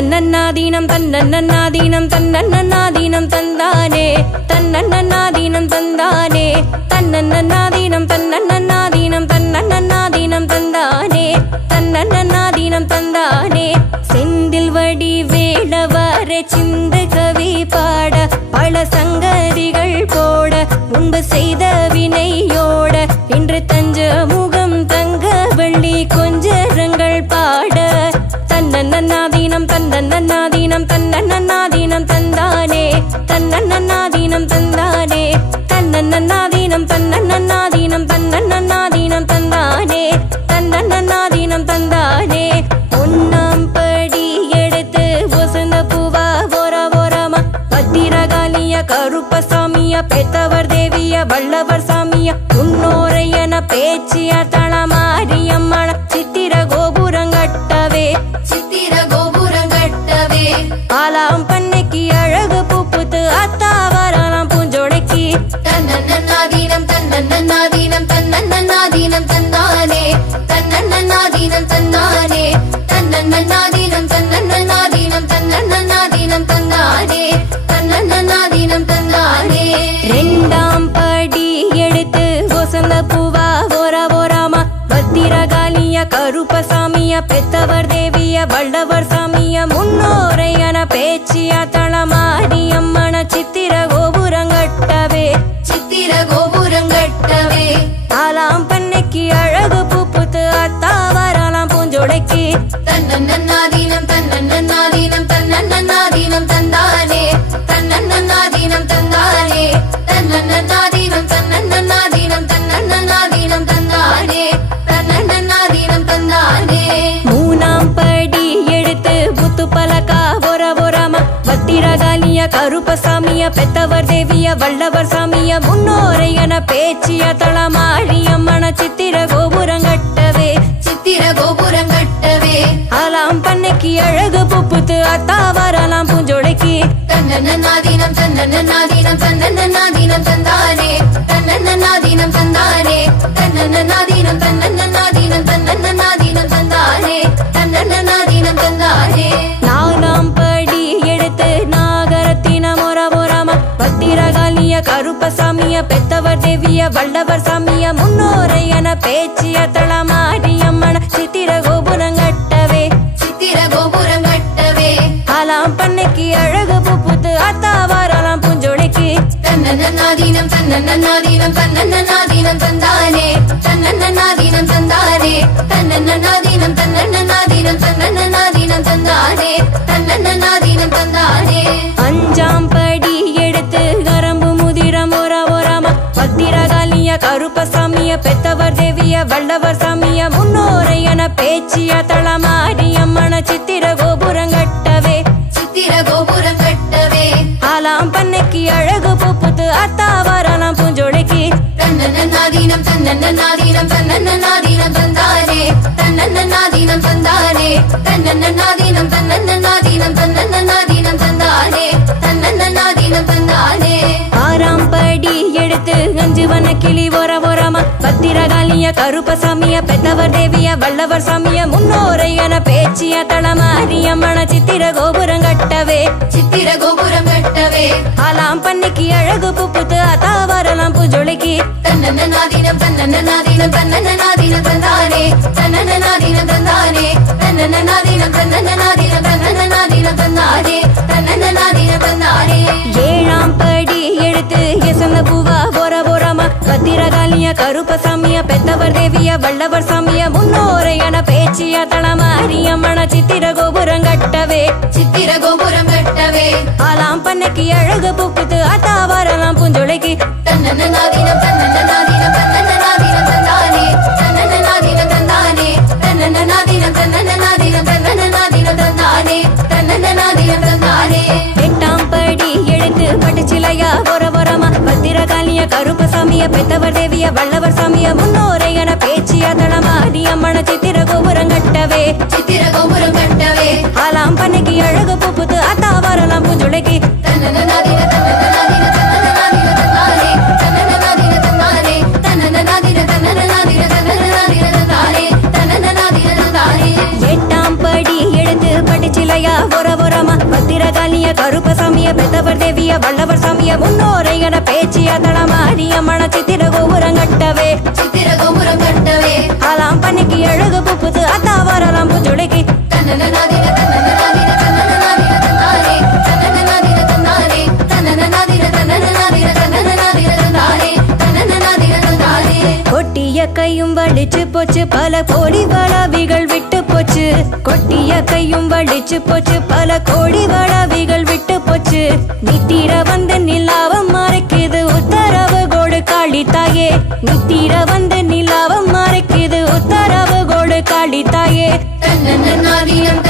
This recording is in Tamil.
தன்னன்னாதீனம் தன்னன்னாதீனம் தன்னன்னாதீனம் தந்தானே தன்னன்னாதீனம் தந்தானே தன்னன்னாதீனம் தன்னன்னாதீனம் தன்னன்னாதீனம் தந்தானே தன்னன்னாதீனம் தந்தானே செந்தில் வடி வேளவர சிந்து கவி பாட பல சங்கதிகள் போட முன்பு செய்த வினையோட இன்று தஞ்ச முகம் தங்க வெள்ளி கொஞ்சரங்கள் பாட தன்னன்னாதீனம் தன்னன்னாதீனம் தன்னன்னாதீனம் தந்தானே தன்னன்னாதீனம் தந்தானே தன்னன்னாதீனம் தன்னன்னாதீனம் தன்னன்னாதீனம் தந்தானே தன்னன்னாதீனம் தந்தானே ஒன்னாம் படி எடுத்து வசந்த பூவா ஓரமா பத்திரகாளிய கருப்பசாமிய பெத்தவர் தேவிய வல்லவர் சாமிய முன்னோரையன பேச்சிய தளமாரியம்மன சித்திர கோபுரங்கட்டவே ஆலாம் பண்ணைக்கு அழகு பூப்புத்து அத்தாவராலாம் பூஞ்சோடைக்கு தன்னன்னாதீனம் தன்னன்னாதீனம் தன்னன்னாதீனம் தந்தானே தன்னன்னாதீனம் தந்தானே தன்னன்னாதீனம் தன்னன்னாதீனம் தன்னன்னாதீனம் தந்தானே தன்னன்னாதீனம் தந்தானே ரெண்டாம் படி எடுத்து வசந்த பூவா ஓரமா பத்திரகாளிய கருப்பசாமிய பெத்தவர் தேவிய வல்லவர் சாமிய முன்னோரையன பேச்சிய தளமாரியம்மன சித்திர கோபுரங்கட்டவே ஆலாம் பண்ணைக்கு அழகு பூப்புத்து அத்தாவராலாம் பூஞ்சோடைக்கு தன்னன்னாதீனம் தன்னன்னாதீனம் தன்னன்னாதீனம் தந்தானே தன்னன்னாதீனம் தந்தானே தன்னன்னாதீனம் தன்னன்னாதீனம் தன்னன்னாதீனம் தந்தானே தன்னன்னாதீனம் தந்தானே மூணாம் படி எடுத்து புத்து பலக்கா ஓரமா பத்திரகாளிய கருப்பசாமிய பெத்தவர் தேவிய வல்லவர் சாமிய முன்னோரையன பேச்சிய தளமாரியம்மன சித்திர கோபுரங்கட்டவே ஆலாம் பண்ணைக்கு அழகு பூப்புத்து அத்தாவராலாம் பூஞ்சோடைக்கு தன்னன்னாதீனம் தன்னன்னாதீனம் தன்னன்னாதீனம் தந்தானே தன்னன்னாதீனம் தந்தானே தன்னன்னாதீனம் தன்னன்னாதீனம் தன்னன்னாதீனம் தந்தானே தன்னன்னாதீனம் தந்தானே நாலாம் படி எடுத்து நாகரத்தினம் ஓரமா பத்திரகாளிய கருப்பசாமிய பெத்தவர் தேவிய வல்லவர் சாமிய முன்னோரையன பேச்சிய தளமாரியம்மன சித்திர கோபுரங்கட்டவே ஆலாம் பண்ணைக்கு அழகு பூப்புத்து அத்தாவராலாம் பூஞ்சோடைக்கு தன்னன்னாதீனம் தன்னன்னாதீனம் தன்னன்னாதீனம் தந்தானே தன்னன்னாதீனம் தந்தானே தன்னன்னாதீனம் தன்னன்னாதீனம் தன்னன்னாதீனம் தந்தானே தன்னன்னாதீனம் தந்தானே அஞ்சாம் படி எடுத்து கரம்பு முதிரம் ஓரமா பத்திரகாளிய கருப்பசாமிய பெத்தவர் தேவிய வல்லவர் சாமிய முன்னோரையன பேச்சிய தளமாரியம்மன சித்திர கோபுரங்கட்டவே ஆலாம் பண்ணைக்கு அழகு பூப்புத்து அத்தாவராலாம் பூஞ்சோடைக்கு தன்னன்னாதீனம் தன்னன்னாதீனம் தன்னன்னாதீனம் தந்தானே தன்னன்னாதீனம் தந்தானே தன்னன்னாதீனம் தன்னன்னாதீனம் தன்னன்னாதீனம் தந்தானே தன்னன்னாதீனம் தந்தானே ஆறாம் படி எடுத்து அஞ்சுவன கிளி ஓரமா பத்திரகாளிய கருப்பசாமிய பெத்தவர் தேவிய வல்லவர் சாமிய முன்னோரையன பேச்சிய தளமாரியம்மன சித்திர கோபுரங்கட்டவே ஆலாம் பண்ணைக்கு அழகு பூப்புத்து அத்தாவராலாம் பூஞ்சோடைக்கு தன்னன்னாதீனம் தன்னன்னாதீனம் தன்னன்னாதீனம் தந்தானே தன்னன்னாதீனம் தந்தானே தன்னன்னாதீனம் தன்னன்னாதீனம் தன்னன்னாதீனம் தந்தானே தன்னன்னாதீனம் தந்தானே ஏழாம் படி எடுத்து எசந்த பூவா ஓரமா பத்திரகாளிய கருப்பசாமிய பெத்தவர் தேவிய வல்லவர் சாமிய முன்னோரையன பேச்சிய தளமாரியம்மன சித்திர கோபுரங்கட்டவே ஆலாம் பண்ணைக்கு அழகு பூப்புத்து அத்தாவராலாம் பூஞ்சோடைக்கு தன்னன்னாதீனம் தன்னன்னாதீனம் தன்னன்னாதீனம் தந்தானே தன்னன்னாதீனம் தந்தானே தன்னன்னாதீனம் தன்னன்னாதீனம் தன்னன்னாதீனம் தந்தானே தன்னன்னாதீனம் தந்தானே எட்டாம் படி எடுத்து பட்டுச்சிலையா ஓரமா பத்திரகாளிய கருப்பசாமிய பெத்தவர் தேவிய வல்லவர் சாமிய முன்னோரையன பேச்சிய தளமாரியம்மன சித்திர கோபுரங்கட்டவே ஆலாம் பண்ணைக்கு அழகு பூப்புத்து அத்தாவராலாம் பூஞ்சோடைக்கு தன்னன்னாதீனம் தன்னன்னாதீனம் தன்னன்னாதீனம் தந்தானே தன்னன்னாதீனம் தந்தானே தன்னன்னாதீனம் தன்னன்னாதீனம் தன்னன்னாதீனம் தந்தானே தன்னன்னாதீனம் தந்தானே எட்டாம் படி எடுத்து பட்டுச்சிலையா கருப்பசாமிய பெத்தவர் தேவிய வல்லவர் சாமிய முன்னோரை என பேச்சிய தளமாரியம்மன சித்திர கோபுரம் கட்டவே ஆலாம் பண்ணிக்கு அழகு புப்புது அத்தா வரலாம் புஜுளைக்கு கொட்டிய கையும் வலிச்சு போச்சு பல கோடி வளாவிகள் விட்டு போச்சு கொட்டிய கையும் வலிச்சு போச்சு பல கோடி வளாவிகள் விட்டு போச்சு நித்திர வந்து நிலாவம் மறைக்குது உத்தரவு கோடு காளி தாயே நித்திர வந்து நிலாவம் மறைக்குது உத்தரவு கோடு காளி தாயே தன்னன நாதீனம்